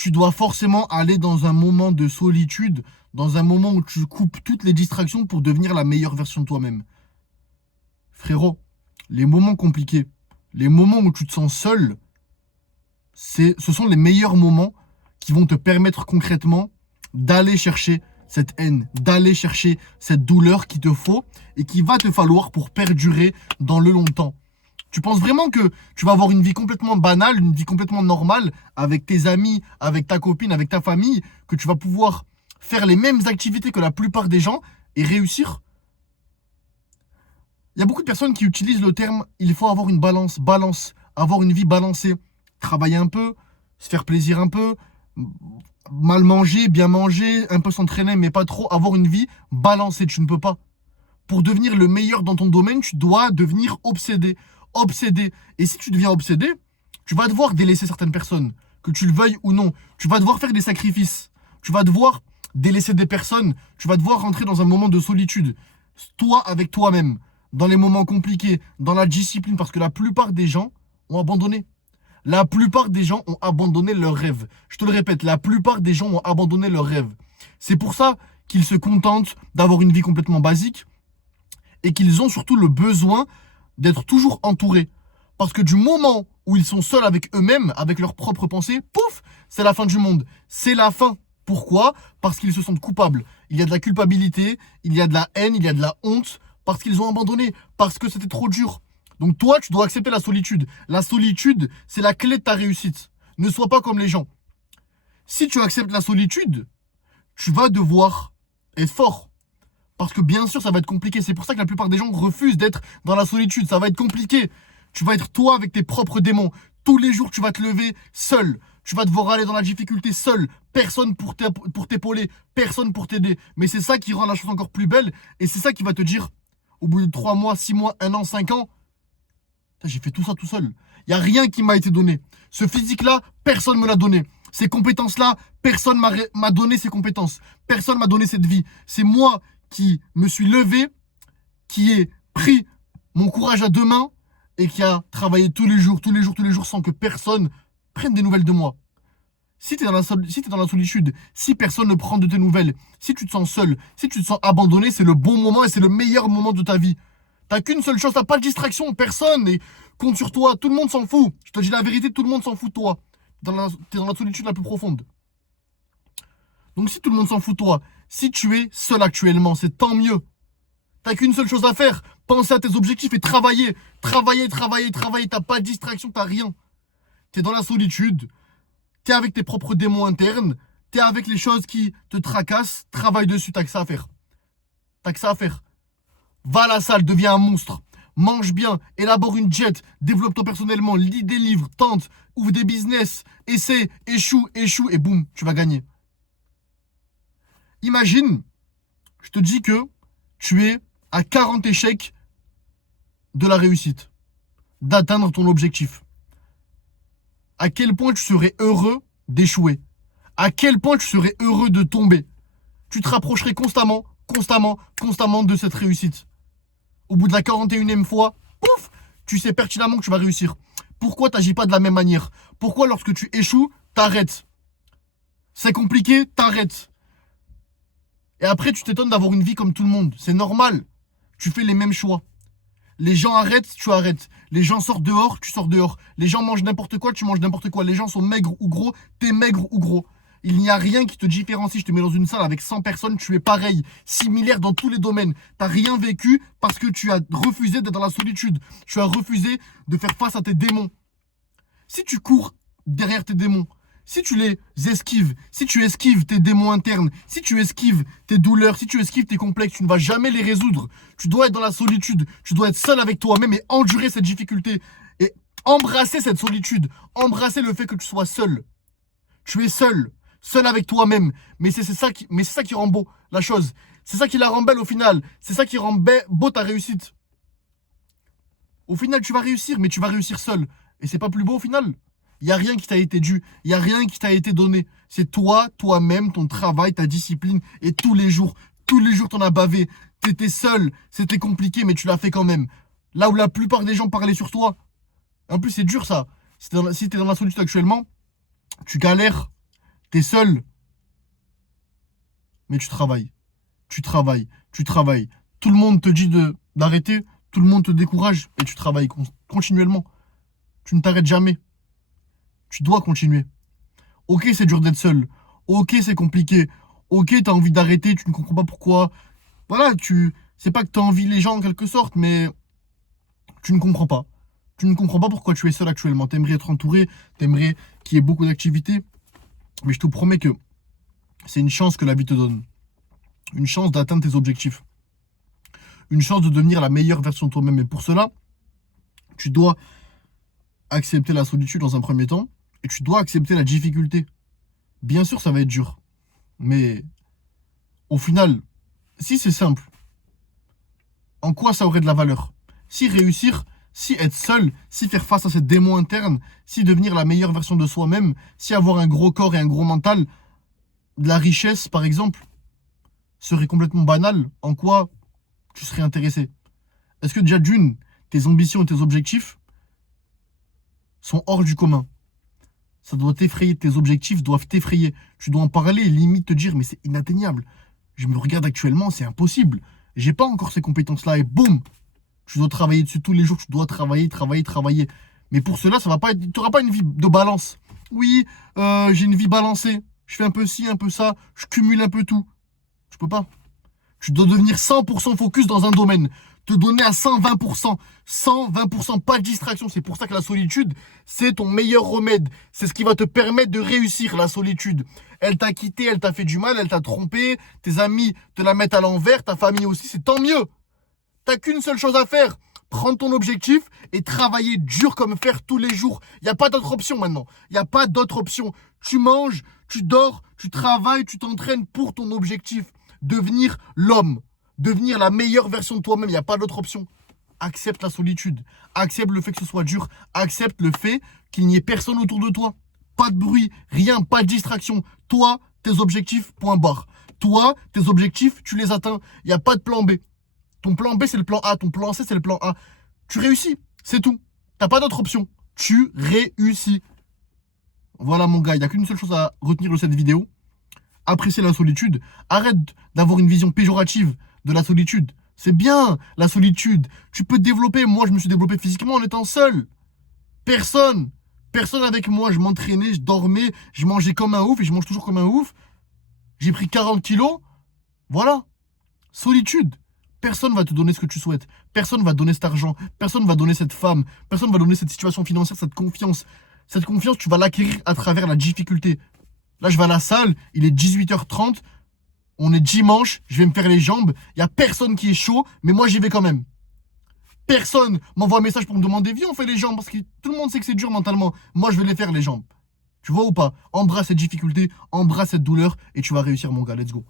tu dois forcément aller dans un moment de solitude, dans un moment où tu coupes toutes les distractions pour devenir la meilleure version de toi-même. Frérot, les moments compliqués, les moments où tu te sens seul, ce sont les meilleurs moments qui vont te permettre concrètement d'aller chercher cette haine, d'aller chercher cette douleur qu'il te faut et qu'il va te falloir pour perdurer dans le longtemps. Tu penses vraiment que tu vas avoir une vie complètement banale, une vie complètement normale avec tes amis, avec ta copine, avec ta famille, que tu vas pouvoir faire les mêmes activités que la plupart des gens et réussir? Il y a beaucoup de personnes qui utilisent le terme il faut avoir une balance, avoir une vie balancée. Travailler un peu, se faire plaisir un peu, mal manger, bien manger, un peu s'entraîner, mais pas trop, avoir une vie balancée. Tu ne peux pas. Pour devenir le meilleur dans ton domaine, tu dois devenir obsédé. Obsédé. Et si tu deviens obsédé, tu vas devoir délaisser certaines personnes, que tu le veuilles ou non. Tu vas devoir faire des sacrifices. Tu vas devoir délaisser des personnes. Tu vas devoir rentrer dans un moment de solitude. Toi avec toi-même. Dans les moments compliqués, dans la discipline, parce que la plupart des gens ont abandonné. La plupart des gens ont abandonné leurs rêves. Je te le répète, la plupart des gens ont abandonné leurs rêves. C'est pour ça qu'ils se contentent d'avoir une vie complètement basique et qu'ils ont surtout le besoin d'être toujours entourés. Parce que du moment où ils sont seuls avec eux-mêmes, avec leurs propres pensées, pouf, c'est la fin du monde. C'est la fin. Pourquoi? Parce qu'ils se sentent coupables. Il y a de la culpabilité, il y a de la haine, il y a de la honte, parce qu'ils ont abandonné, parce que c'était trop dur. Donc toi, tu dois accepter la solitude. La solitude, c'est la clé de ta réussite. Ne sois pas comme les gens. Si tu acceptes la solitude, tu vas devoir être fort. Parce que bien sûr, ça va être compliqué. C'est pour ça que la plupart des gens refusent d'être dans la solitude. Ça va être compliqué. Tu vas être toi avec tes propres démons. Tous les jours, tu vas te lever seul. Tu vas devoir aller dans la difficulté seul. Personne pour t'épauler. Personne pour t'aider. Mais c'est ça qui rend la chose encore plus belle. Et c'est ça qui va te dire, au bout de 3 mois, 6 mois, 1 an, 5 ans, j'ai fait tout ça tout seul. Il n'y a rien qui m'a été donné. Ce physique-là, personne ne me l'a donné. Ces compétences-là, personne m'a donné ces compétences. Personne m'a donné cette vie. C'est moi qui me suis levé, qui ai pris mon courage à 2 mains et qui a travaillé tous les jours, sans que personne prenne des nouvelles de moi. Si tu es dans la solitude, si personne ne prend de tes nouvelles, si tu te sens seul, si tu te sens abandonné, c'est le bon moment et c'est le meilleur moment de ta vie. T'as qu'une seule chose, t'as pas de distraction, personne, et compte sur toi, tout le monde s'en fout. Je te dis la vérité, tout le monde s'en fout de toi. T'es dans la solitude la plus profonde. Donc si tout le monde s'en fout de toi, si tu es seul actuellement, c'est tant mieux. T'as qu'une seule chose à faire, penser à tes objectifs et travailler. Travailler, t'as pas de distraction, t'as rien. T'es dans la solitude, t'es avec tes propres démons internes, t'es avec les choses qui te tracassent, travaille dessus, t'as que ça à faire. T'as que ça à faire. Va à la salle, deviens un monstre. Mange bien, élabore une jet, développe-toi personnellement, lis des livres, tente, ouvre des business, essaie, échoue, et boum, tu vas gagner. Imagine, je te dis que tu es à 40 échecs de la réussite, d'atteindre ton objectif. À quel point tu serais heureux d'échouer? À quel point tu serais heureux de tomber? Tu te rapprocherais constamment de cette réussite. Au bout de la 41e fois, pouf, tu sais pertinemment que tu vas réussir. Pourquoi tu n'agis pas de la même manière? Pourquoi lorsque tu échoues, t'arrêtes? C'est compliqué, t'arrêtes. Et après, tu t'étonnes d'avoir une vie comme tout le monde. C'est normal. Tu fais les mêmes choix. Les gens arrêtent, tu arrêtes. Les gens sortent dehors, tu sors dehors. Les gens mangent n'importe quoi, tu manges n'importe quoi. Les gens sont maigres ou gros, t'es maigre ou gros. Il n'y a rien qui te différencie. Je te mets dans une salle avec 100 personnes, tu es pareil. Similaire dans tous les domaines. T'as rien vécu parce que tu as refusé d'être dans la solitude. Tu as refusé de faire face à tes démons. Si tu cours derrière tes démons, si tu les esquives, si tu esquives tes démons internes, si tu esquives tes douleurs, si tu esquives tes complexes, tu ne vas jamais les résoudre. Tu dois être dans la solitude. Tu dois être seul avec toi-même et endurer cette difficulté. Et embrasser cette solitude. Embrasser le fait que tu sois seul. Tu es seul. Seul avec toi-même. Mais c'est ça qui rend beau la chose. C'est ça qui la rend belle au final. C'est ça qui rend beau ta réussite. Au final, tu vas réussir, mais tu vas réussir seul. Et c'est pas plus beau au final. Il n'y a rien qui t'a été dû. Il n'y a rien qui t'a été donné. C'est toi, toi-même, ton travail, ta discipline. Et tous les jours, t'en as bavé. T'étais seul. C'était compliqué, mais tu l'as fait quand même. Là où la plupart des gens parlaient sur toi. En plus, c'est dur ça. Si t'es dans la solitude actuellement, tu galères. T'es seul, mais tu travailles. Tu travailles, tu travailles. Tout le monde te dit d'arrêter, tout le monde te décourage et tu travailles continuellement. Tu ne t'arrêtes jamais. Tu dois continuer. Ok, c'est dur d'être seul. Ok, c'est compliqué. Ok, t'as envie d'arrêter, tu ne comprends pas pourquoi. Voilà, c'est pas que t'as envie les gens en quelque sorte, mais tu ne comprends pas. Tu ne comprends pas pourquoi tu es seul actuellement. T'aimerais être entouré, t'aimerais qu'il y ait beaucoup d'activités. Mais je te promets que c'est une chance que la vie te donne. Une chance d'atteindre tes objectifs. Une chance de devenir la meilleure version de toi-même. Et pour cela, tu dois accepter la solitude dans un premier temps. Et tu dois accepter la difficulté. Bien sûr, ça va être dur. Mais au final, si c'est simple, en quoi ça aurait de la valeur? Si réussir, si être seul, si faire face à cette démon interne, si devenir la meilleure version de soi-même, si avoir un gros corps et un gros mental, de la richesse par exemple, serait complètement banal, en quoi tu serais intéressé? Est-ce que déjà d'une, tes ambitions et tes objectifs sont hors du commun? Ça doit t'effrayer, tes objectifs doivent t'effrayer. Tu dois en parler, limite te dire, mais c'est inatteignable. Je me regarde actuellement, c'est impossible. J'ai pas encore ces compétences-là et boum, tu dois travailler dessus tous les jours, tu dois travailler, travailler, travailler. Mais pour cela, ça va pas être, tu n'auras pas une vie de balance. Oui, j'ai une vie balancée. Je fais un peu ci, un peu ça, je cumule un peu tout. Tu peux pas. Tu dois devenir 100% focus dans un domaine. Te donner à 120%. 120%, pas de distraction. C'est pour ça que la solitude, c'est ton meilleur remède. C'est ce qui va te permettre de réussir, la solitude. Elle t'a quitté, elle t'a fait du mal, elle t'a trompé. Tes amis te la mettent à l'envers, ta famille aussi, c'est tant mieux. T'as qu'une seule chose à faire. Prendre ton objectif et travailler dur comme fer tous les jours. Il n'y a pas d'autre option maintenant. Il n'y a pas d'autre option. Tu manges, tu dors, tu travailles, tu t'entraînes pour ton objectif. Devenir l'homme. Devenir la meilleure version de toi-même. Il n'y a pas d'autre option. Accepte la solitude. Accepte le fait que ce soit dur. Accepte le fait qu'il n'y ait personne autour de toi. Pas de bruit, rien, pas de distraction. Toi, tes objectifs, point barre. Toi, tes objectifs, tu les atteins. Il n'y a pas de plan B. Ton plan B, c'est le plan A. Ton plan C, c'est le plan A. Tu réussis. C'est tout. T'as pas d'autre option. Tu réussis. Voilà mon gars, il n'y a qu'une seule chose à retenir de cette vidéo. Apprécier la solitude. Arrête d'avoir une vision péjorative de la solitude. C'est bien, la solitude. Tu peux te développer. Moi, je me suis développé physiquement en étant seul. Personne. Personne avec moi. Je m'entraînais, je dormais, je mangeais comme un ouf et je mange toujours comme un ouf. J'ai pris 40 kilos. Voilà. Solitude. Personne va te donner ce que tu souhaites. Personne va donner cet argent. Personne va donner cette femme. Personne va donner cette situation financière, cette confiance. Cette confiance, tu vas l'acquérir à travers la difficulté. Là, je vais à la salle, il est 18h30. On est dimanche, je vais me faire les jambes. Il n'y a personne qui est chaud, mais moi, j'y vais quand même. Personne m'envoie un message pour me demander, viens, on fait les jambes. Parce que tout le monde sait que c'est dur mentalement. Moi, je vais les faire, les jambes. Tu vois ou pas? Embrasse cette difficulté, embrasse cette douleur et tu vas réussir, mon gars. Let's go.